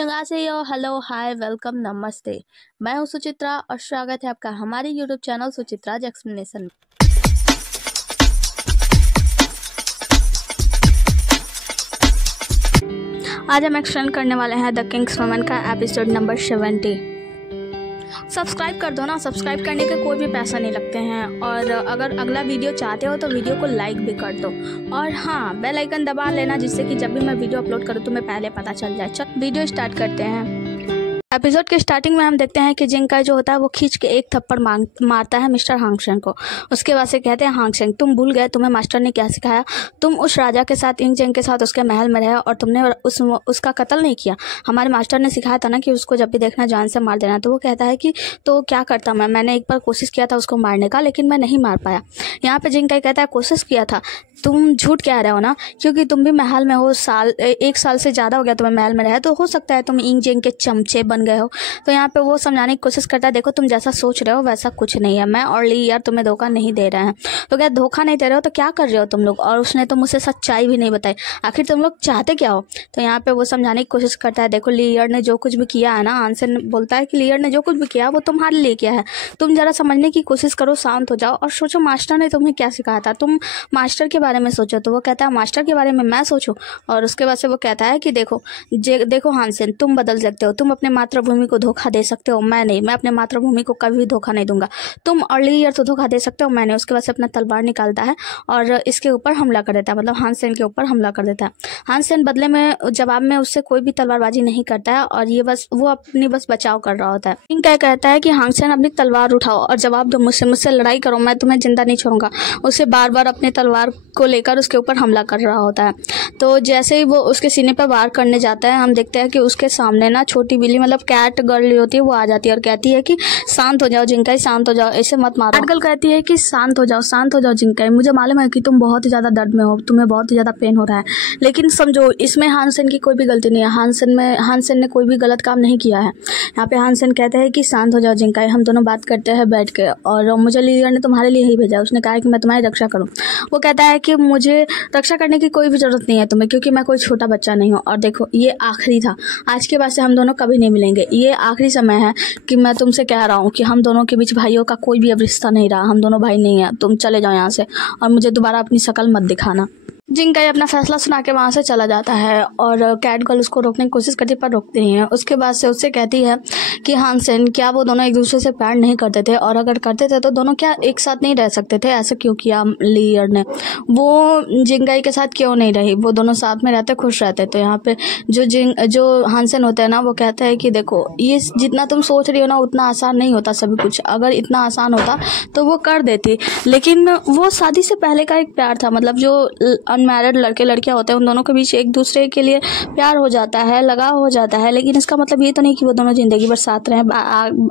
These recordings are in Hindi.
अन्येसेयो, हेलो, हाय, वेलकम, नमस्ते। मैं हूं सुचित्रा और स्वागत है आपका हमारे यूट्यूब चैनल सुचित्राज एक्सप्लेनेशन में। आज हम एक्सप्लेन करने वाले हैं द किंग्स वुमेन का एपिसोड नंबर 70। सब्सक्राइब कर दो ना। सब्सक्राइब करने के कोई भी पैसा नहीं लगते हैं, और अगर अगला वीडियो चाहते हो तो वीडियो को लाइक भी कर दो, और हाँ, बेल आइकन दबा लेना, जिससे कि जब भी मैं वीडियो अपलोड करूँ तुम्हें पहले पता चल जाए। चलो वीडियो स्टार्ट करते हैं। एपिसोड के स्टार्टिंग में हम देखते हैं कि जिंगकाई जो होता है वो खींच के एक थप्पड़ मारता है मिस्टर हांगशेंग को। उसके बाद से कहते हैं, हांगशेंग तुम भूल गए तुम्हें मास्टर ने क्या सिखाया? तुम उस राजा के साथ इंगजेंग के साथ उसके महल में रहे और तुमने उसका कत्ल नहीं किया। हमारे मास्टर ने सिखाया था ना कि उसको जब भी देखना जान से मार देना। तो वो कहता है कि तो क्या करता मैंने एक बार कोशिश किया था उसको मारने का, लेकिन मैं नहीं मार पाया। यहाँ पे जिंगकाई कहता है कोशिश किया था, तुम झूठ कह रहे हो ना, क्योंकि तुम भी महल में हो। एक साल से ज़्यादा हो गया तुम्हें महल में रहे, तो हो सकता है तुम इंगजेंग के चमचे बन गए हो। तो यहाँ पे वो समझाने की कोशिश करता है, देखो तुम जैसा सोच रहे हो वैसा कुछ नहीं है। मैं और ली यार तुम्हें धोखा नहीं दे रहे हैं। तो क्या धोखा नहीं दे रहे हो तो क्या कर रहे हो तुम लोग? और उसने तो मुझसे सच्चाई भी नहीं बताई। आखिर तुम लोग चाहते क्या हो? तो यहाँ पे वो समझाने की कोशिश करता है, देखो लीयर ने जो कुछ भी किया है ना, हांगशेंग बोलता है कि लीयर ने जो कुछ भी किया वो तुम्हारे लिए किया है। तुम जरा समझने की कोशिश करो, शांत हो जाओ और सोचो मास्टर ने तुम्हें क्या सिखाया था। तुम मास्टर के बारे में सोचो। तो वो कहता है मास्टर के बारे में मैं सोचूं? और उसके बाद से वो कहता है कि देखो हांगशेंग, तुम बदल सकते हो, तुम अपने मातृभूमि को धोखा दे सकते हो, मैं नहीं। मैं अपने मातृभूमि को कभी भी धोखा नहीं दूंगा। तुम अर्ली ईयर तो धोखा दे सकते हो, मैंने। उसके बाद से अपना तलवार निकालता है और इसके ऊपर हमला कर देता है, मतलब हांगशेंग के ऊपर हमला कर देता है। हांगशेंग बदले में जवाब में उससे कोई भी तलवारबाजी नहीं करता है, और ये वो अपनी बचाव कर रहा होता है। जिंगकाई कहता है कि हांगशेंग अपनी तलवार उठाओ और जवाब दो मुझसे लड़ाई करो, मैं तुम्हें जिंदा नहीं छोड़ूंगा। उसे बार बार अपने तलवार को लेकर उसके ऊपर हमला कर रहा होता है। तो जैसे ही वो उसके सीने पर वार करने जाता है, हम देखते हैं कि उसके सामने ना छोटी बिल्ली, मतलब कैट गर्ल होती है, वो आ जाती है और कहती है कि शांत हो जाओ जिंगकाई, शांत हो जाओ, ऐसे मत मारो। कैट गर्ल कहती है कि शांत हो जाओ जिंगकाई, मुझे मालूम है कि तुम बहुत ही ज़्यादा दर्द में हो, तुम्हें बहुत ही ज़्यादा पेन हो रहा है, लेकिन समझो इसमें हांगशेंग की कोई भी गलती नहीं है। हांगशेंग ने कोई भी गलत काम नहीं किया है। यहाँ पे हांगशेंग कहते हैं कि शांत हो जाओ जिंगकाई, हम दोनों बात करते हैं बैठ के, और मुझे लीयर ने तुम्हारे लिए ही भेजा। उसने कहा कि मैं तुम्हारी रक्षा करूँ। वो कहता है कि मुझे रक्षा करने की कोई भी जरूरत नहीं है तुम्हें, क्योंकि मैं कोई छोटा बच्चा नहीं हूँ। और देखो ये आखिरी था, आज के बाद से हम दोनों कभी नहीं मिलेंगे। ये आखिरी समय है कि मैं तुमसे कह रहा हूँ कि हम दोनों के बीच भाइयों का कोई भी अब रिश्ता नहीं रहा। हम दोनों भाई नहीं है, तुम चले जाओ यहाँ से और मुझे दोबारा अपनी शक्ल मत दिखाना। जिंगकाई अपना फैसला सुना के वहाँ से चला जाता है, और कैट गर्ल उसको रोकने की कोशिश करती पर रोकती नहीं है। उसके बाद से उससे कहती है कि हांगशेंग, क्या वो दोनों एक दूसरे से प्यार नहीं करते थे? और अगर करते थे तो दोनों क्या एक साथ नहीं रह सकते थे? ऐसा क्यों किया लीयर ने? वो जिंगकाई के साथ क्यों नहीं रही? वो दोनों साथ में रहते, खुश रहते। तो यहाँ पे जो हांगशेंग होता है ना, वो कहता है कि देखो ये जितना तुम सोच रही हो ना उतना आसान नहीं होता सभी कुछ। अगर इतना आसान होता तो वो कर देती, लेकिन वो शादी से पहले का एक प्यार था, मतलब जो अनमैरिड लड़के लड़कियां होते हैं उन दोनों के बीच एक दूसरे के लिए प्यार हो जाता है, लगाव हो जाता है, लेकिन इसका मतलब ये तो नहीं कि वो दोनों जिंदगी भर साथ रहें।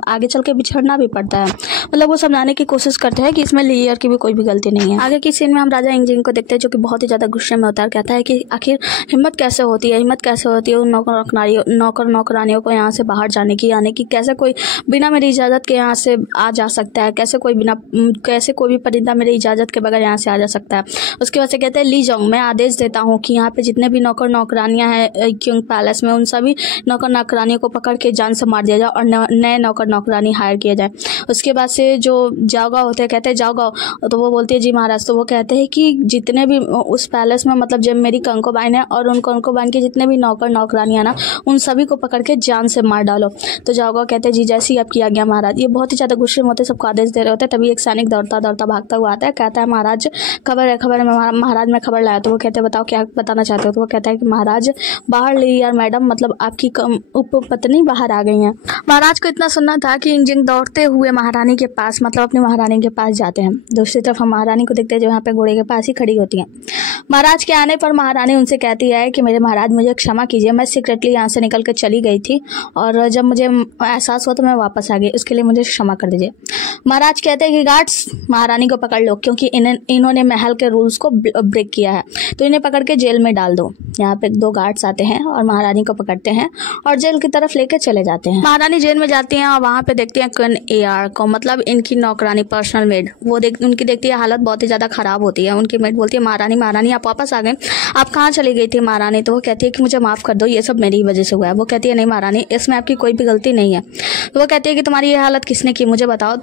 आगे चल के बिछड़ना भी पड़ता है। मतलब वो समझाने की कोशिश करते हैं कि इसमें लीयर की भी कोई भी गलती नहीं है। आगे की सीन में हम राजा इंगजेंग को देखते हैं, जो कि बहुत ही ज्यादा गुस्से में होता है। कहता है कि आखिर हिम्मत कैसे होती है उन नौकर नौकरानियों को यहाँ से बाहर जाने की, यानी कि कैसे कोई बिना मेरी इजाजत के यहाँ से आ जा सकता है? कैसे कोई भी परिंदा मेरी इजाजत के बगैर यहाँ से आ जा सकता है? उसके बाद से कहते हैं, ली जाऊँ, मैं आदेश देता हूँ कि यहाँ पे जितने भी नौकर नौकरानियाँ हैं किंग पैलेस में, उन सभी नौकर नौकरानियों को पकड़ के जान से मार दिया जाए और नए नौकर नौकरानी हायर किया जाए। उसके बाद से जो जाओगा होते हैं कहते हैं जाओगा, तो वो बोलती है जी महाराज। तो वो कहते हैं कि जितने भी उस पैलेस में, मतलब जब मेरी कंकोबाइन है और उन कंकोबाइन के जितने भी नौकर नौकरानियाँ ना, उन सभी को पकड़ के जान से मार डालो। तो जाओगा कहते हैं जी जैसी आपकी आज्ञा महाराज। ये बहुत ही ज़्यादा गुस्से में होते, सबको आदेश दे रहे होते हैं। तभी एक सैनिक दौड़ता भागता हुआ आता है, कहता है महाराज खबर है महाराज मैं खबर लाया। तो वो कहते हैं बताओ क्या बताना चाहते हो? तो वो कहता है कि महाराज बाहर ले यार मैडम, मतलब आपकी उपपत्नी बाहर आ गई हैं। महाराज को इतना सुनना था कि इंगजेंग दौड़ते हुए महारानी के पास, मतलब अपनी महारानी के पास जाते हैं। दूसरी तरफ हम महारानी को देखते हैं जो यहाँ पे घोड़े के पास ही खड़ी होती हैं। महाराज के आने पर महारानी उनसे कहती है कि मेरे महाराज मुझे क्षमा कीजिए, मैं सीक्रेटली यहाँ से निकल कर चली गई थी और जब मुझे एहसास हुआ तो मैं वापस आ गई, उसके लिए मुझे क्षमा कर दीजिए। महाराज कहते हैं कि गार्ड्स महारानी को पकड़ लो, क्योंकि इन्होंने महल के रूल्स को ब्रेक किया किया है तो इन्हें पकड़ के जेल में डाल दो। यहाँ पे 2 गार्ड्स आते हैं और महारानी को पकड़ते हैं और जेल की तरफ लेके चले जाते हैं। महारानी जेल में जाती हैं और वहाँ पे देखती हैं क्वीन एआर को, मतलब इनकी नौकरानी, पर्सनल मेड। वो उनकी देखती है हालत बहुत ही ज़्यादा ख़राब होती है। उनकी मेड बोलती है महारानी आप वापस आ गए, आप कहाँ चली गई थी महारानी? तो वो कहती है कि मुझे माफ़ कर दो, ये सब मेरी वजह से हुआ है। वो कहती है नहीं महारानी, इसमें आपकी कोई भी गलती नहीं है। तो वो कहती है कि तुम्हारी ये हालत किसने की, मुझे बताओ,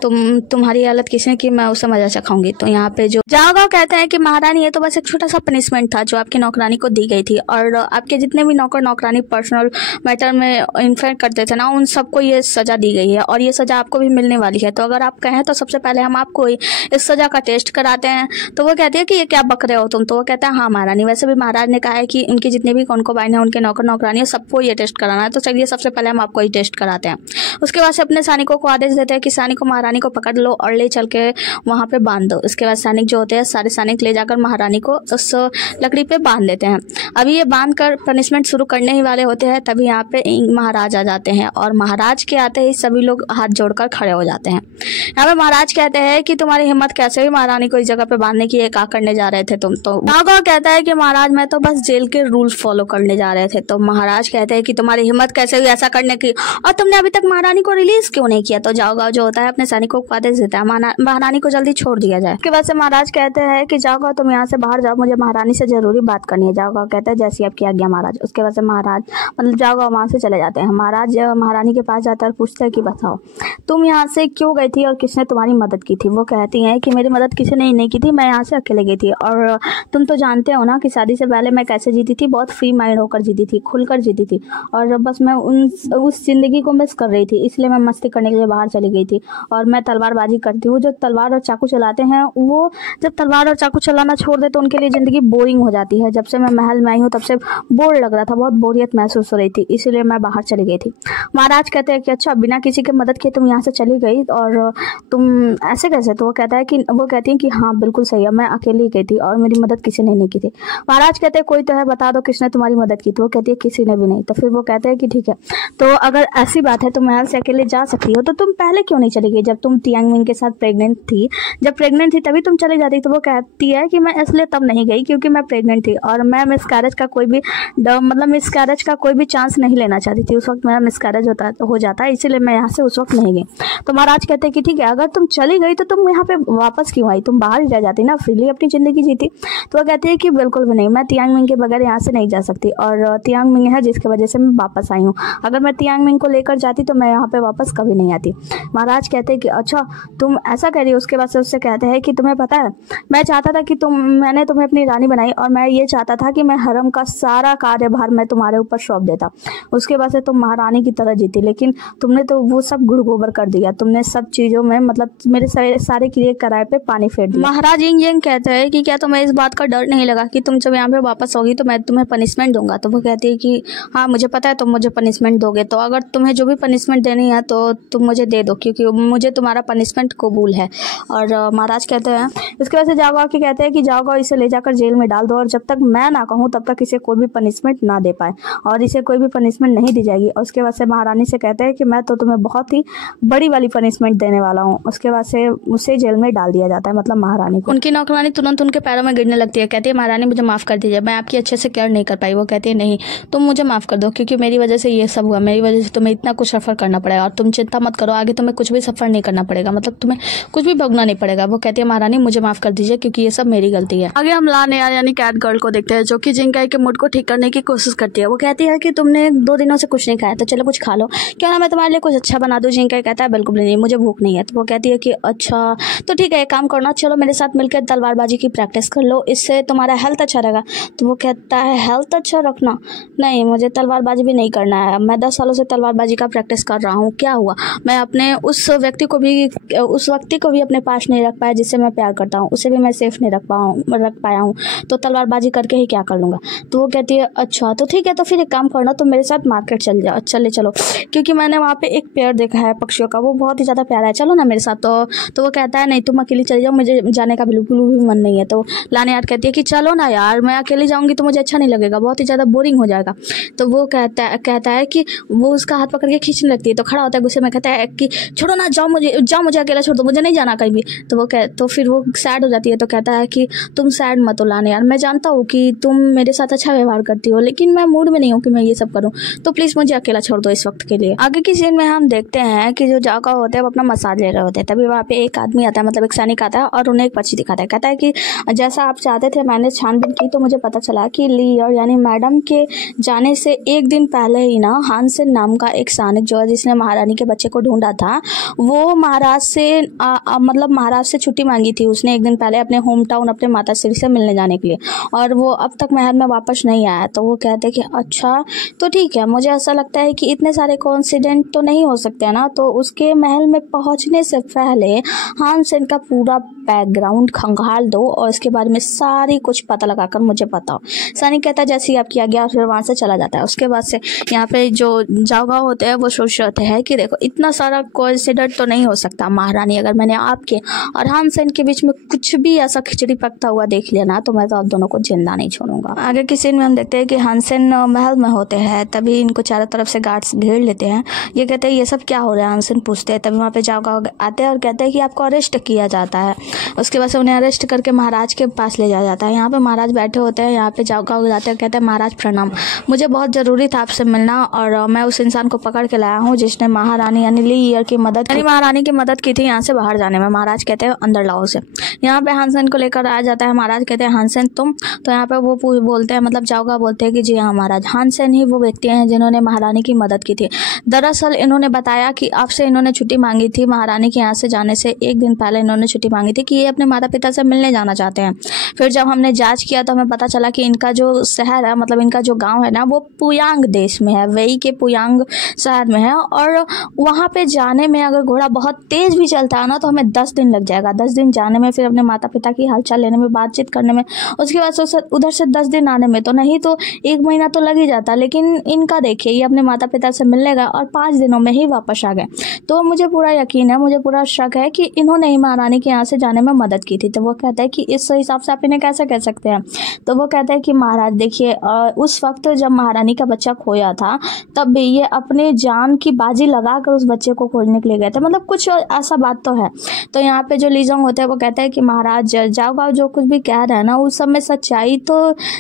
तुम्हारी हालत किसने की, मैं उससे मजा चखाऊंगी। तो यहाँ पे जो जाओ कहते हैं कि महारानी ये तो बस एक छोटा सा पनिशमेंट था जो आपकी नौकरानी को दी गई थी, और आपके जितने भी नौकर नौकरानी पर्सनल मैटर में इन्फेक्ट करते थे ना, उन सबको ये सजा दी गई है और ये सजा आपको भी मिलने वाली है। तो अगर आप कहें तो सबसे पहले हम आपको इस सजा का टेस्ट कराते हैं। तो वो कहती है कि ये क्या बक रहे हो तुम? तो वो कहता है हाँ महारानी, वैसे भी महाराज ने कहा है कि उनकी जितने भी कॉन्कोबाइन है, उनके नौकर नौकरानी है, सबको ये टेस्ट कराना है। तो चलिए सबसे पहले हम आपको ये टेस्ट कराते हैं। उसके बाद से अपने सैनिकों को आदेश देते हैं कि सैनिक को महारानी को पकड़ लो और ले चल के वहाँ पे बांध दो। उसके बाद सैनिक जो होते हैं सारे सैनिक ले जाकर महारानी को उस लकड़ी पे बांध देते हैं। अभी ये बांध कर पनिशमेंट शुरू करने ही वाले होते हैं, तभी यहाँ पे महाराज आ जाते हैं और महाराज के आते ही सभी लोग हाथ जोड़कर खड़े हो जाते हैं। यहाँ पे महाराज कहते हैं कि तुम्हारी हिम्मत कैसे हुई महारानी को इस जगह पे बांधने की, ये क्या करने जा रहे थे तुम? तो नागौर कहता है कि महाराज मैं तो बस जेल के रूल्स फॉलो करने जा रहे थे। तो महाराज कहते हैं कि तुम्हारी हिम्मत कैसे हुई ऐसा करने की, और तुमने अभी तक महारानी को रिलीज क्यों नहीं किया? तो जाओ जो होता है अपने सैनिकों को आदेश देता है महारानी को जल्दी छोड़ दिया जाए। उसके बाद से महाराज कहते हैं कि जाओ तुम यहाँ से बाहर जाओ, मुझे महारानी से जरूरी बात करनी है। जाओ कहते हैं जैसी आपकी आज्ञा महाराज। उसके बाद से महाराज मतलब जाओ वहाँ से चले जाते हैं। महाराज महारानी के पास जाता है और पूछते हैं कि बताओ तुम यहाँ से क्यों गई थी और किसने तुम्हारी मदद की थी? वो कहती हैं कि मेरी मदद किसी ने नहीं की थी, मैं यहाँ से अकेले गई थी, और तुम तो जानते हो ना कि शादी से पहले मैं कैसे जीती थी, बहुत फ्री माइंड होकर जीती थी, खुलकर जीती थी, और बस मैं उस जिंदगी को मिस कर रही थी, इसलिए मैं मस्ती करने के लिए बाहर चली गई थी। और मैं तलवारबाजी करती हूँ, जो तलवार और चाकू चलाते हैं वो जब तलवार और चाकू चलाना छोड़ दे तो उनके लिए ज़िंदगी बोरिंग हो जाती है। जब से मैं महल में आई हूँ तब से बोर लग रहा था, बहुत बोरियत महसूस हो रही थी, इसीलिए मैं बाहर चली गई थी। महाराज कहते हैं कि अच्छा बिना किसी की मदद किए तुम यहाँ से चली गई और तुम ऐसे कैसे? तो वो कहती है कि हाँ बिल्कुल सही है, मैं अकेली गई थी और मेरी मदद किसी ने नहीं की थी। महाराज कहते हैं कोई तो है, बता दो किसने तुम्हारी मदद की? तो वो कहती है किसी ने भी नहीं। तो फिर वो कहते हैं कि ठीक है, तो अगर ऐसी बात है तुम महल से अकेले जा सकती हो तो तुम पहले क्यों नहीं चली गई जब तुम तियांग मिंग के साथ प्रेग्नेंट थी? जब प्रेग्नेंट थी तभी तुम चली जाती। तो वो कहती है कि मैं इसलिए तब नहीं गई क्योंकि मैं प्रेग्नेंट थी और मैं मिसकैरेज का कोई भी चांस नहीं लेना चाहती थी। उस वक्त मेरा मिसकैरेज हो जाता है, इसीलिए मैं यहाँ से उस वक्त नहीं गई। तो महाराज कहते हैं कि ठीक है, अगर तुम चली गई तो तुम यहाँ पे वापस क्यों आई? तुम बाहर ही रह जाती ना, फ्रीली अपनी ज़िंदगी जीती। तो वो कहती है कि बिल्कुल भी नहीं, मैं तियांग मिंग के बगैर यहाँ से नहीं जा सकती, और तियांग मिंग है जिसकी वजह से मैं वापस आई हूँ। अगर मैं तियांग मिंग को लेकर जाती तो मैं यहाँ पे वापस कभी नहीं आती। महाराज कहते हैं कि अच्छा तुम ऐसा कह रही हो। उसके बाद से उससे कहते हैं कि तुम्हें पता है मैं चाहता था कि मैंने तुम्हें अपनी रानी बनाई और मैं ये चाहता था कि मैं हरम का सारा कार्यभार मैं तुम्हारे ऊपर सौंप देता। उसके बाद से तुम महारानी की तरह जीती, लेकिन तुमने तो वो सब गुड़ गोबर कर दिया। तुमने सब चीज़ों में मतलब मेरे सारे किए कराए पे पानी फेर दिया। महाराज यिंग कहते हैं कि क्या तुम्हें इस बात का डर नहीं लगा कि तुम जब यहाँ पे वापस होगी तो मैं तुम्हें पनिशमेंट दूंगा? तो वो कहती है कि हाँ मुझे पता है तुम मुझे पनिशमेंट दोगे, तो अगर तुम्हें जो भी पनिशमेंट देनी है तो तुम मुझे दे दो क्योंकि मुझे तुम्हारा पनिशमेंट कबूल है। और महाराज कहते हैं उसके वजह से जाओ के कहते हैं कि जाओ इसे ले जाकर जेल में डाल दो और जब तक मैं ना कहूँ तब तक इसे कोई भी पनिशमेंट ना दे पाए और इसे कोई भी पनिशमेंट नहीं दी जाएगी। और उसके बाद से महारानी से कहते हैं कि मैं तो तुम्हें बहुत ही बड़ी वाली पनिशमेंट देने वाला हूँ। उसके बाद से उसे जेल में डाल दिया जाता है, मतलब महारानी को। उनकी नौकरानी तुरंत उनके पैरों में गिरने लगती है, कहती है महारानी मुझे माफ़ कर दीजिए, मैं आपकी अच्छे से केयर नहीं कर पाई। वो कहती है नहीं तुम मुझे माफ़ कर दो क्योंकि मेरी वजह से ये सब हुआ, मेरी वजह से तुम्हें इतना कुछ सफ़र करना पड़ेगा और तुम चिंता मत करो, आगे तुम्हें कुछ भी सफ़र नहीं करना पड़ेगा, मतलब तुम्हें कुछ भी भोगना नहीं पड़ेगा। वो कहती है महारानी मुझे माफ़ कर दीजिए क्योंकि ये सब मेरी गलती है। आगे हम लानिया यानी कैट गर्ल को देखते हैं जो कि जिंकाई के मूड को ठीक करने की कोशिश करती है। वो कहती है कि तुमने 2 दिनों से कुछ नहीं खाया तो चलो कुछ खा लो, क्या ना मैं तुम्हारे लिए कुछ अच्छा बना दूं? जिंकाई कहता है बिल्कुल नहीं, मुझे भूख नहीं है। तो वो कहती है कि अच्छा तो ठीक है, एक काम करना, चलो मेरे साथ मिलकर तलवारबाजी की प्रैक्टिस कर लो, इससे तुम्हारा हेल्थ अच्छा रहेगा। तो वो कहता है हेल्थ अच्छा रखना? नहीं, मुझे तलवारबाजी भी नहीं करना है, मैं 10 सालों से तलवारबाजी का प्रैक्टिस कर रहा हूँ, क्या हुआ? मैं अपने उस व्यक्ति को भी अपने पास नहीं रख पाया जिससे मैं प्यार करता हूँ, उसे भी मैं सेफ नहीं रख पाया हूँ, तो तलवारबाजी करके ही क्या कर लूँगा? तो वो कहती है अच्छा तो ठीक है, तो फिर एक काम करना, तुम मेरे साथ मार्केट चलो क्योंकि मैंने वहाँ पे एक पेड़ देखा है पक्षियों का, वो बहुत ही ज़्यादा प्यारा है, चलो ना मेरे साथ। तो वो कहता है नहीं तुम अकेली चली जाओ, मुझे जाने का बिल्कुल भी मन नहीं है। तो लानिया कहती है कि चलो ना यार, मैं अकेली जाऊँगी तो मुझे अच्छा नहीं लगेगा, बहुत ही ज़्यादा बोरिंग हो जाएगा। तो वो कहता है कि वो उसका हाथ पकड़ के खींचने लगती है। तो खड़ा होता है गुस्से में, कहता है कि छोड़ो ना, जाओ मुझे अकेला छोड़ दो, मुझे नहीं जाना कहीं भी। तो फिर वो सैड हो जाती है, तो कहता है कि तुम सैड मत हो लाने यार, मैं जानता हूँ कि तुम मेरे साथ अच्छा व्यवहार करती हो, लेकिन मैं मूड में नहीं हूँ कि मैं ये सब करूँ, तो प्लीज़ मुझे अकेला छोड़ दो इस वक्त के लिए। आगे की सीन में हम देखते हैं कि जो जाओ काओ होते हैं वो अपना मसाज ले रहे होते हैं। तभी वहाँ पे एक आदमी आता है, मतलब एक सैनिक आता है और उन्हें एक पर्ची दिखाता है। कहता है कि जैसा आप चाहते थे मैंने छानबीन की तो मुझे पता चला कि ली और यानी मैडम के जाने से एक दिन पहले ही ना हानसेन नाम का एक सैनिक जो है जिसने महारानी के बच्चे को ढूंढा था, वो महाराज से छुट्टी मांगी थी उसने एक दिन पहले अपने होम टाउन अपने माताश्री से मिलने जाने के लिए, और वो अब तक महल में वापस नहीं आया। तो वो कहते कि अच्छा तो ठीक है, मुझे ऐसा लगता है कि इतने सारे कोइंसिडेंट तो नहीं हो सकते हैं ना, तो उसके महल में पहुंचने से पहले हानसेन का पूरा बैकग्राउंड खंगाल दो और इसके बारे में सारी कुछ पता लगाकर मुझे बताओ। सैनिक कहता है जैसे ही आप किया गया, फिर वहाँ से चला जाता है। उसके बाद से यहाँ पे जो जाओगा होते हैं वो सोच रहे हैं कि देखो इतना सारा कोइंसिडेंट तो नहीं हो सकता महारानी, अगर मैंने आपके और हानसेन के बीच में कुछ भी ऐसा खिचड़ी पकता हुआ देख लिया ना तो मैं तो आप दोनों को जिंदा नहीं छोड़ूंगा। आगे की सीन में हम देखते हैं कि हानसेन महल में होते हैं, तभी इनको चारों तरफ से गार्ड्स घेर लेते हैं। ये कहते हैं ये सब क्या हो रहा है, हानसेन पूछते हैं। तभी वहाँ पे जाओगा आते हैं और कहते हैं कि आपको अरेस्ट किया जाता है। उसके बाद से उन्हें अरेस्ट करके महाराज के पास ले जाया जाता है। यहाँ पे महाराज बैठे होते हैं, यहाँ पे जाओगा जाते हैं, कहते हैं महाराज प्रणाम, मुझे बहुत ज़रूरी था आपसे मिलना और मैं उस इंसान को पकड़ के लाया हूँ जिसने महारानी यानी ली ईयर की महारानी की मदद की थी यहाँ से बाहर जाने में। महाराज कहते हैं अंदर लाओ उसे। यहाँ पे हानसेन को लेकर आ जाता है। महाराज कहते हैं हानसेन तुम, तो यहाँ पे वो बोलते हैं मतलब जाओगा बोलते हैं कि जी हाँ महाराज, हानसेन ही वो व्यक्ति हैं जिन्होंने महारानी की मदद की थी। दरअसल इन्होंने बताया कि आपसे इन्होंने छुट्टी मांगी थी, महारानी के यहाँ से जाने से एक दिन पहले इन्होंने छुट्टी मांगी थी कि ये अपने माता पिता से मिलने जाना चाहते हैं। फिर जब हमने जांच किया तो हमें पता चला कि इनका जो शहर है मतलब इनका जो गाँव है ना वो पुयांग देश में है, वही के पुयांग शहर में है, और वहाँ पे जाने में अगर घोड़ा बहुत तेज भी चलता है ना तो हमें 10 दिन लग जाएगा। 10 दिन जाने में, फिर अपने माता पिता की हालचाल लेने में, बातचीत करने में, उसके बाद से उधर से 10 दिन आने में, तो नहीं तो 1 महीना तो लग ही जाता। लेकिन इनका देखिए ये अपने माता पिता से मिलने गए और 5 दिनों में ही वापस आ गए। तो मुझे पूरा यकीन है, मुझे पूरा शक है कि इन्होंने ही महारानी के यहाँ से जाने में मदद की थी। तो वो कहता है कि इस हिसाब से आप इन्हें कैसे कह सकते हैं। तो वो कहता है कि महाराज देखिए उस वक्त जब महारानी का बच्चा खोया था तब भी ये अपने जान की बाजी लगाकर उस बच्चे को खोजने के लिए गए थे, मतलब कुछ ऐसा बात तो है। तो यहाँ पे जो लीजोंग होते हैं वो कहते हैं कि महाराज जाओ जो कुछ भी कह रहे हैं ना उस सब में सच्चाई तो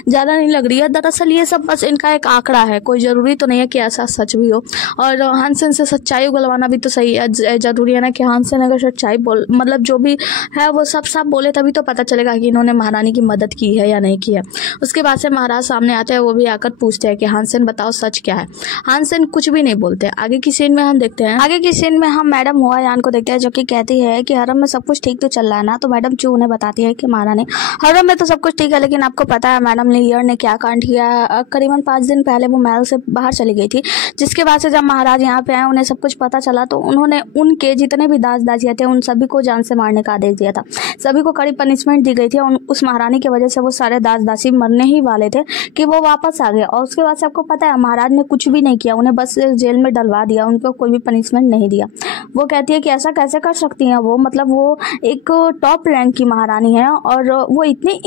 ज़्यादा नहीं लग रही है। दरअसल ये सब बस इनका एक आंकड़ा है, कोई ज़रूरी तो नहीं है कि ऐसा सच भी हो। और हानसेन से सच्चाई उगलवाना भी तो सही है, ज़रूरी है ना कि हानसेन अगर सच्चाई मतलब जो भी है वो सब बोले तभी तो पता चलेगा कि इन्होंने महारानी की मदद की है या नहीं की है। उसके बाद से महाराज सामने आते हैं, वो भी आकर पूछते हैं कि हानसेन बताओ सच क्या है। हानसेन कुछ भी नहीं बोलते। आगे की सीन में हम देखते हैं, आगे की सीन में हम मैडम हुआ यान को देखते हैं जो कि कहती है कि हरम में सब कुछ ठीक तो चल रहा है ना। तो मैडम चू उन्हें बताती है कि महारानी हरम में तो सब कुछ ठीक है, लेकिन आपको पता है मैडम लीयर ने क्या कांड किया। करीबन 5 दिन पहले वो महल से बाहर चली गई थी, जिसके बाद से जब महाराज यहाँ पे आए उन्हें सब कुछ पता चला तो उन्होंने उनके जितने भी दास दासियाँ थे उन सभी को जान से मारने का आदेश दिया था। सभी को कड़ी पनिशमेंट दी गई थी और उस महारानी की वजह से वो सारे दास दासी मरने ही वाले थे कि वो वापस आ गए। और उसके बाद से आपको पता है महाराज ने कुछ भी नहीं किया, उन्हें बस जेल में डलवा दिया, उनको कोई भी पनिशमेंट नहीं दिया। वो कहती है कि ऐसा कैसे कर सकती हैं वो, मतलब वो एक टॉप रैंक की महारानी है और वो इतनी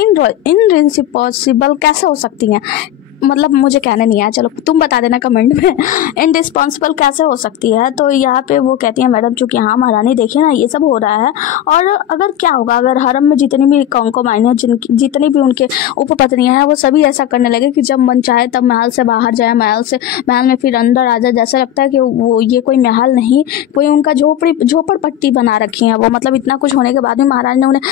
इनरिस्पॉन्सिबल कैसे हो सकती हैं। मतलब मुझे कहने नहीं आया, चलो तुम बता देना कमेंट में इनरिस्पॉन्सिबल कैसे हो सकती है। तो यहाँ पे वो कहती है मैडम चूँकि हाँ महारानी देखिए ना ये सब हो रहा है, और अगर क्या होगा अगर हरम में जितनी भी कंकोबाइन है जितनी भी उनके उपपत्नियां हैं वो सभी ऐसा करने लगे कि जब मन चाहे तब महल से बाहर जाए, महल में फिर अंदर आ जाए। जैसे लगता है कि वो ये कोई महल नहीं, कोई उनका झोपड़पट्टी बना रखी है वो। मतलब इतना कुछ होने के बाद भी महारानी ने उन्हें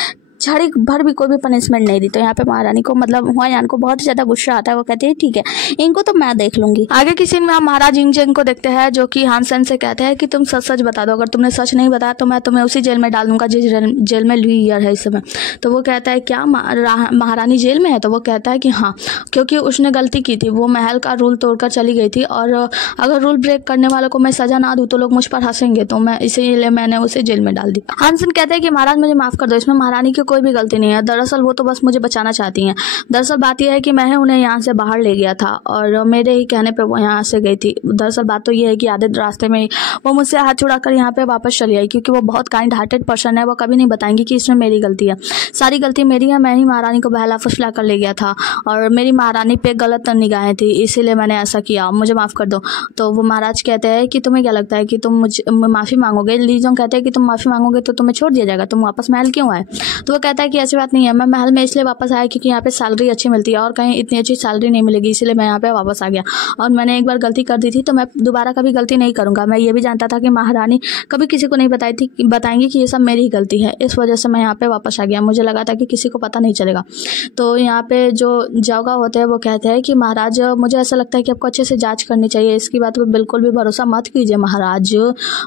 छड़ी भर भी कोई भी पनिशमेंट नहीं दी। तो यहाँ पे महारानी को मतलब हुआयान को बहुत ज़्यादा गुस्सा आता है। वो कहती है ठीक है इनको तो मैं देख लूंगी। आगे की सीन में हम महाराज इंगजेंग को देखते हैं जो कि हानसेन से कहते हैं कि तुम सच बता दो, अगर तुमने सच नहीं बताया तो मैं तुम्हें उसी जेल में डाल दूंगा जिस जेल में ली ईयर है इस समय। तो वो कहता है क्या महारानी जेल में है। तो वो कहता है कि हाँ, क्योंकि उसने गलती की थी, वो महल का रूल तोड़कर चली गई थी और अगर रूल ब्रेक करने वालों को मैं सजा ना दूँ तो लोग मुझ पर हंसेंगे, तो मैं इसीलिए मैंने उसे जेल में डाल दी। हानसेन कहते हैं कि महाराज मुझे माफ़ कर दो, इसमें महारानी की कोई भी गलती नहीं है। दरअसल वो तो बस मुझे बचाना चाहती हैं। दरअसल बात यह है कि मैं उन्हें यहाँ से बाहर ले गया था और मेरे ही कहने पे वो यहाँ से गई थी। दरअसल बात तो ये है कि आधे रास्ते में वो मुझसे हाथ छुड़ाकर यहाँ पे वापस चली आई, क्योंकि वो बहुत काइंड हार्टेड पर्सन है। वो कभी नहीं बताएंगी कि इसमें मेरी गलती है। सारी गलती मेरी है। मैं ही महारानी को बहला फुसला कर ले गया था और मेरी महारानी पे गलत निगाहें थी, इसीलिए मैंने ऐसा किया। मुझे माफ़ कर दो। तो वो महाराज कहते हैं कि तुम्हें क्या लगता है कि तुम मुझे माफ़ी मांगोगे? लीजोंग कहते हैं कि तुम माफ़ी मांगोगे तो तुम्हें छोड़ दिया जाएगा, तुम वापस महल क्यों आए? तो वो कहता है कि ऐसी बात नहीं है, मैं महल में इसलिए वापस आया क्योंकि यहाँ पे सैलरी अच्छी मिलती है और कहीं इतनी अच्छी सैलरी नहीं मिलेगी, इसलिए मैं यहाँ पे वापस आ गया। और मैंने एक बार गलती कर दी थी तो मैं दोबारा कभी गलती नहीं करूँगा। मैं ये भी जानता था कि महारानी कभी किसी को नहीं बताएंगी कि ये सब मेरी गलती है, इस वजह से मैं यहाँ पे वापस आ गया। मुझे लगा था कि किसी को पता नहीं चलेगा। तो यहाँ पे जो जाओगा होते हैं वो कहते हैं कि महाराज मुझे ऐसा लगता है कि आपको अच्छे से जाँच करनी चाहिए, इसकी बात पर बिल्कुल भी भरोसा मत कीजिए महाराज।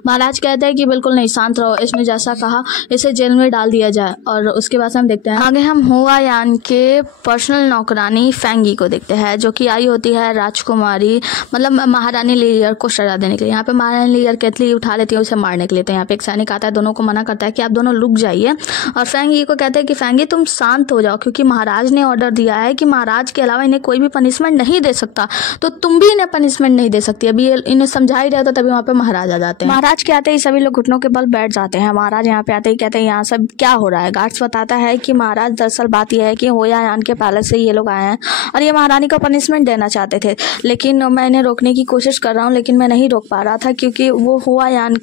महाराज कहते हैं कि बिल्कुल नहीं, शांत रहो, इसने जैसा कहा इसे जेल में डाल दिया जाए। और उसके बाद हम देखते हैं आगे हम हुआयान के पर्सनल नौकरानी फेंगी को देखते हैं, जो कि आई होती है राजकुमारी मतलब महारानी लियर को सजा देने के लिए। यहाँ पे महारानी लियर केतली उठा लेती है उसे मारने के लिए। तो यहाँ पे एक सैनिक आता है, दोनों को मना करता है कि आप दोनों रुक जाइए और फेंगी को कहते हैं कि फेंगी तुम शांत हो जाओ, क्योंकि महाराज ने ऑर्डर दिया है कि महाराज के अलावा इन्हें कोई भी पनिशमेंट नहीं दे सकता, तो तुम भी इन्हें पनिशमेंट नहीं दे सकती। अभी इन्हें समझा ही रहा था तभी वहाँ पे महाराज आ जाते हैं। महाराज के आते ही सभी लोग घुटनों के बल बैठ जाते हैं। महाराज यहाँ पे आते ही कहते हैं यहाँ सब क्या हो रहा है। गार्ड्स बताता है कि महाराज दरअसल बात यह है कि हुआयान के पैलेस से ये लोग आए हैं और ये महारानी को पनिशमेंट देना चाहते थे, लेकिन मैं इन्हें रोकने की कोशिश कर रहा हूँ, लेकिन मैं नहीं रोक पा रहा था क्योंकि वो हुआयान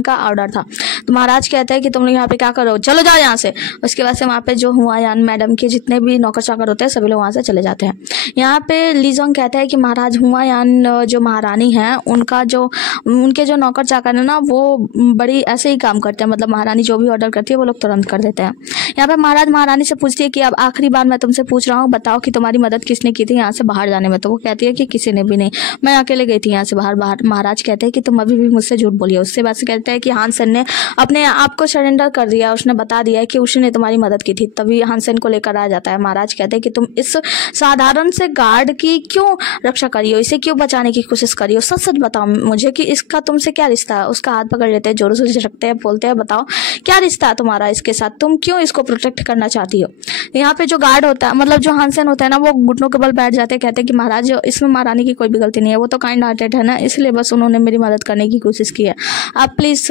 का ऑर्डर था। तो महाराज कहते हैं कि तुम लोग यहाँ पे क्या करो, चलो जाओ यहाँ से। उसके बाद से वहाँ पे जो हुआयान मैडम के जितने भी नौकर चाकर होते हैं सभी लोग वहाँ से चले जाते हैं। यहाँ पे लीजोंग कहता है कि महाराज हुआयान जो महारानी है उनके जो नौकर चाकर है ना वो बड़ी ऐसे ही काम करते हैं, मतलब महारानी जो भी ऑर्डर करती है वो लोग तुरंत कर देते हैं। यहाँ पे महाराज महारानी से पूछती है कि अब आखिरी बार मैं तुमसे पूछ रहा हूँ, बताओ कि तुम्हारी मदद किसने की थी यहाँ से बाहर जाने में? तो वो कहती है कि किसी ने भी नहीं, मैं अकेले गई थी यहाँ से बाहर। महाराज कहते हैं कि तुम अभी भी मुझसे झूठ बोली हो। उससे बाद से कहते हैं कि हानसेन ने अपने आप को सरेंडर कर दिया, उसने बता दिया है कि उसने तुम्हारी मदद की थी। तभी हानसेन को लेकर आ जाता है। महाराज कहते हैं कि तुम इस साधारण से गार्ड की क्यों रक्षा करी हो, इसे क्यों बचाने की कोशिश करी हो? सच सच बताओ मुझे कि इसका तुमसे क्या रिश्ता है। उसका हाथ पकड़ लेते हैं, जोरों से झटकते हैं, बोलते हैं बताओ क्या रिश्ता है तुम्हारा इसके साथ, तुम क्यों इसको प्रोटेक्ट करना चाहती हो? यहाँ पे जो गार्ड होता है मतलब जो हानसेन होता है ना वो घुटनों के बल बैठ जाते हैं, कहते हैं कि महाराज इसमें महारानी की कोई भी गलती नहीं है, वो तो काइंड हार्टेड है ना, इसलिए बस उन्होंने मेरी मदद करने की कोशिश की है। आप प्लीज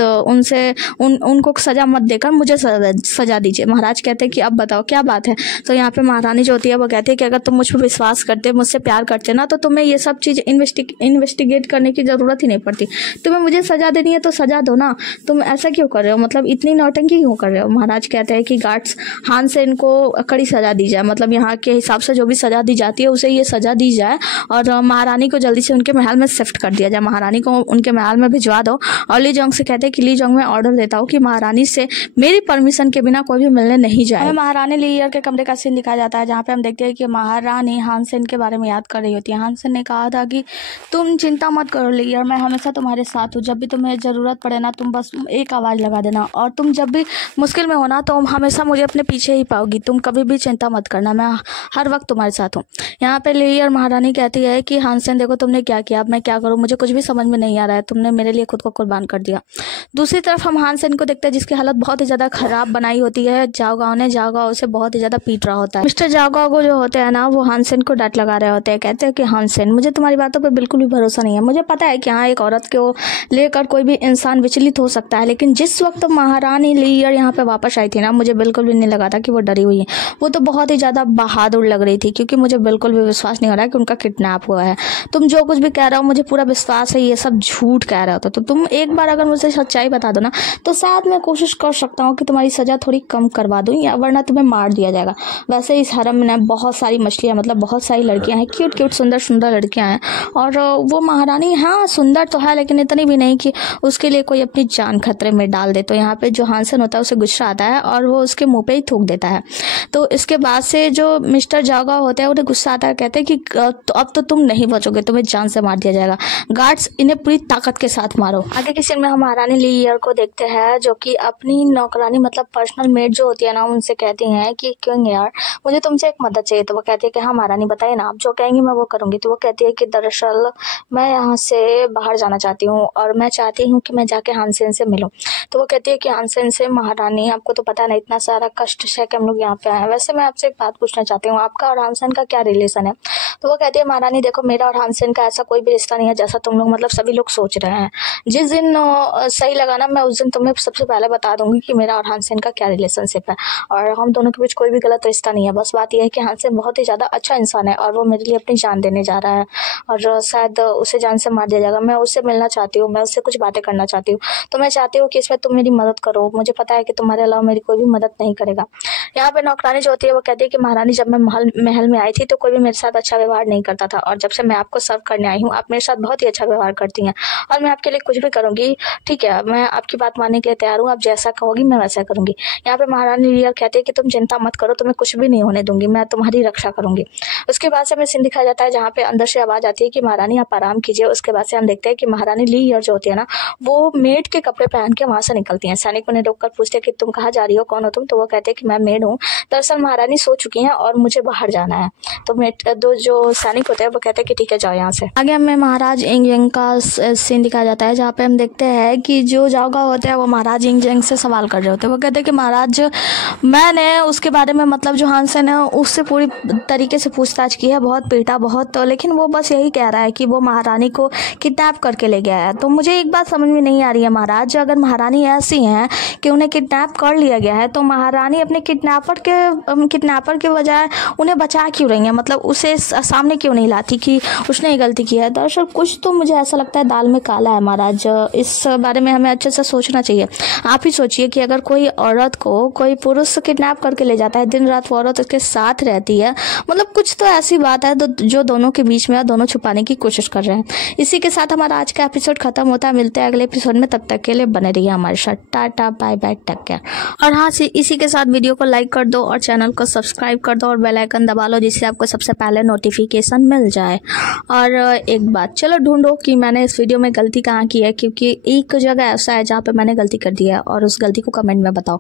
उनको सजा मत देकर मुझे सजा दीजिए। महाराज कहते हैं कि अब बताओ क्या बात है। तो यहाँ पे महारानी जो होती है वो कहती है कि अगर तुम मुझ पर विश्वास करते, मुझसे प्यार करते ना, तो तुम्हें ये सब चीज इन्वेस्टिगेट करने की जरूरत ही नहीं पड़ती। तुम्हें मुझे सजा देनी है तो सजा दो ना, तुम ऐसा क्यों कर रहे हो, मतलब इतनी नौटंकी क्यों कर रहे हो? महाराज कहते हैं कि गार्ड्स हानसेन को कड़ी सजा दी जाए, मतलब यहाँ के हिसाब से जो भी सजा दी जाती है उसे ये सजा दी जाए और महारानी को जल्दी से उनके महल में शिफ्ट कर दिया जाए, महारानी को उनके महल में भिजवा दो। और लीजोंग से कहते हैं कि लीजोंग मैं ऑर्डर देता हूँ कि महारानी से मेरी परमिशन के बिना कोई भी मिलने नहीं जाए। महारानी लियर के कमरे का सीन दिखाया जाता है जहाँ पे हम देखते हैं कि महारानी हानसेन के बारे में याद कर रही होती है। हानसेन ने कहा था कि तुम चिंता मत करो लियर, मैं हमेशा तुम्हारे साथ हूँ, जब भी तुम्हें ज़रूरत पड़े ना तुम बस एक आवाज़ लगा देना, और तुम जब भी मुश्किल में हो ना तो हमेशा मुझे अपने पीछे ही पाओगी, तुम कभी भी चिंता मत करना, मैं हर वक्त तुम्हारे साथ हूँ। यहाँ पे लियर महारानी कहती है कि हानसेन देखो तुमने क्या किया, अब मैं क्या करूँ, मुझे कुछ भी समझ में नहीं आ रहा है, तुमने मेरे लिए खुद को कुर्बान कर दिया। दूसरी तरफ हम हानसेन को देखते हैं जिसकी हालत बहुत ही ज़्यादा खराब बनाई होती है। जाओगाओ ने जाओगाओ उसे बहुत ही ज़्यादा पीट रहा होता है। मिस्टर जाओगाओ को जो होते हैं ना वो हानसेन को डांट लगा रहे होते हैं, कहते हैं कि हानसेन मुझे तुम्हारी बातों पर बिल्कुल भी भरोसा नहीं है, मुझे पता है कि हाँ एक औरत को लेकर कोई भी इंसान विचलित हो सकता है, लेकिन जिस वक्त महारानी लियर यहाँ पे वापस आई थी ना मुझे बिल्कुल भी नहीं लगा था कि वो डरी हुई है, वो तो बहुत ही ज़्यादा बहादुर लग रही थी, क्योंकि मुझे बिल्कुल भी विश्वास नहीं हो रहा है कि उनका किडनैप हुआ है। तुम जो कुछ भी कह रहे हो मुझे पूरा विश्वास है ये सब झूठ कह रहे हो, तो तुम एक बार अगर मुझे सच्चाई बता दो ना तो शायद मैं कोशिश कर सकता हूँ कि तुम्हारी सज़ा थोड़ी कम करवा दूँ, या वरना तुम्हें मार दिया जाएगा। वैसे इस हरम में बहुत सारी मछलियाँ मतलब बहुत सारी लड़कियाँ हैं, क्यूट क्यूट सुंदर सुंदर लड़कियाँ हैं, और वो महारानी हाँ सुंदर तो है लेकिन इतनी भी नहीं कि उसके लिए कोई अपनी जान खतरे में डाल दे। तो यहाँ पे जो हानसेन होता है उसे गुस्सा आता है और वो उसके मुंह पे ही थूक देता है। तो इसके बाद से जो मिस्टर जाओगाओ होते हैं उन्हें गुस्सा आता है, कहते हैं कि तो अब तो तुम नहीं बचोगे, तुम्हें जान से मार दिया जाएगा, गार्ड्स इन्हें पूरी ताकत के साथ मारो। आगे की सीन में हम महारानी लियर को देखते हैं जो कि अपनी नौकरानी मतलब पर्सनल मेड जो होती है ना उनसे कहती हैं कि क्यों यार मुझे तुमसे एक मदद चाहिए। तो वो कहती है कि हाँ महारानी बताइए ना, आप जो कहेंगी मैं वो करूँगी। तो वो कहती है कि दरअसल मैं यहाँ से बाहर जाना चाहती हूँ और मैं चाहती हूँ कि मैं जाके हानसेन से मिलूँ। तो वो कहती है कि हानसेन से महारानी आपको तो पता नहीं इतना सारा कष्ट सह के हम लोग यहाँ पे आए हैं। वैसे मैं आपसे एक बात पूछना चाहती हूँ, आपका और हानसेन का क्या रिलेशन है? तो वो कहती है महारानी देखो मेरा और हानसेन का ऐसा कोई भी रिश्ता नहीं है जैसा तुम लोग मतलब सभी लोग सोच रहे हैं। जिस दिन सही लगा ना मैं उस दिन तुम्हें सबसे पहले बता दूंगी कि मेरा और हानसेन का क्या रिलेशनशिप है, और हम दोनों के बीच कोई भी गलत रिश्ता नहीं है। बस बात यह है कि हानसेन बहुत ही ज़्यादा अच्छा इंसान है और वो मेरे लिए अपनी जान देने जा रहा है और शायद उसे जान से मार दिया जाएगा। मैं उससे मिलना चाहती हूँ, मैं उससे कुछ बातें करना चाहती हूँ, तो मैं चाहती हूँ कि इसमें तुम मेरी मदद करो। मुझे पता है कि तुम्हारे अलावा मेरी कोई भी मदद नहीं करेगा। यहाँ पे नौकरानी जो होती है वो कहती है कि महारानी जब मैं महल में आई थी तो कोई भी मेरे साथ अच्छा व्यवहार नहीं करता था, और जब से मैं आपको सर्व करने आई हूँ आप मेरे साथ बहुत ही अच्छा व्यवहार करती हैं और मैं आपके लिए कुछ भी करूँगी। ठीक है, मैं आपकी बात मानने के लिए तैयार हूँ, आप जैसा कहोगी मैं वैसा करूँगी। यहाँ पे महारानी रियल कहती है कि तुम चिंता मत करो, तुम्हें कुछ भी नहीं होने दूंगी, मैं तुम्हारी रक्षा करूंगी। उसके बाद से हमें सीन दिखाया जाता है जहाँ पे अंदर से आवाज आती है कि महारानी आप आराम कीजिए। उसके बाद से हम देखते हैं कि महारानी ली ईयर जो होती है ना वो मेड के कपड़े पहन के वहां से निकलती हैं। सैनिक उन्हें रोककर पूछते हैं कि तुम कहाँ जा रही हो, कौन हो तुम? तो वो कहते हैं कि मैं मेड हूँ। दरअसल महारानी सो चुकी हैं और मुझे बाहर जाना है। तो दो जो सैनिक होते हैं वो कहते हैं कि ठीक है जाओ यहाँ से। आगे हमें महाराज इंगजेंग का सीन दिखाया जाता है जहाँ पे हम देखते हैं कि जो जाओगा होते हैं वो महाराज इंगजेंग से सवाल कर रहे होते हैं। वो कहते हैं कि महाराज मैंने उसके बारे में मतलब जो हानसेन है उससे पूरी तरीके से पूछताछ की है, बहुत पीटा बहुत, तो लेकिन वो बस यही कह रहा है कि वो महारानी को किडनैप करके ले गया है। तो मुझे एक बात समझ में नहीं आ रही है महाराज, अगर महारानी ऐसी हैं कि उन्हें किडनैप कर लिया गया है तो महारानी अपने किडनैपर के बजाय उन्हें बचा क्यों रही है? मतलब उसे सामने क्यों नहीं लाती कि उसने गलती की है? दरअसल कुछ तो मुझे ऐसा लगता है दाल में काला है महाराज। इस बारे में हमें अच्छे से सोचना चाहिए। आप ही सोचिए कि अगर कोई औरत को कोई पुरुष किडनैप करके ले जाता है, दिन रात वो औरत उसके साथ रहती है, मतलब कुछ तो ऐसी बात है जो दोनों के बीच में दोनों छुपाने की कोशिश कर रहे हैं। इसी के साथ हमारा आज का एपिसोड खत्म होता है। मिलते हैं अगले एपिसोड में, तब तक के लिए बने रहिए हमारे साथ। Tata bye bye, take care. और हाँ, इसी के साथ वीडियो को लाइक कर दो और चैनल को सब्सक्राइब कर दो और बेल आइकन दबा लो जिससे आपको सबसे पहले नोटिफिकेशन मिल जाए। और एक बात चलो ढूंढो कि मैंने इस वीडियो में गलती कहाँ की है, क्योंकि एक जगह ऐसा है जहाँ पे मैंने गलती कर दी है और उस गलती को कमेंट में बताओ।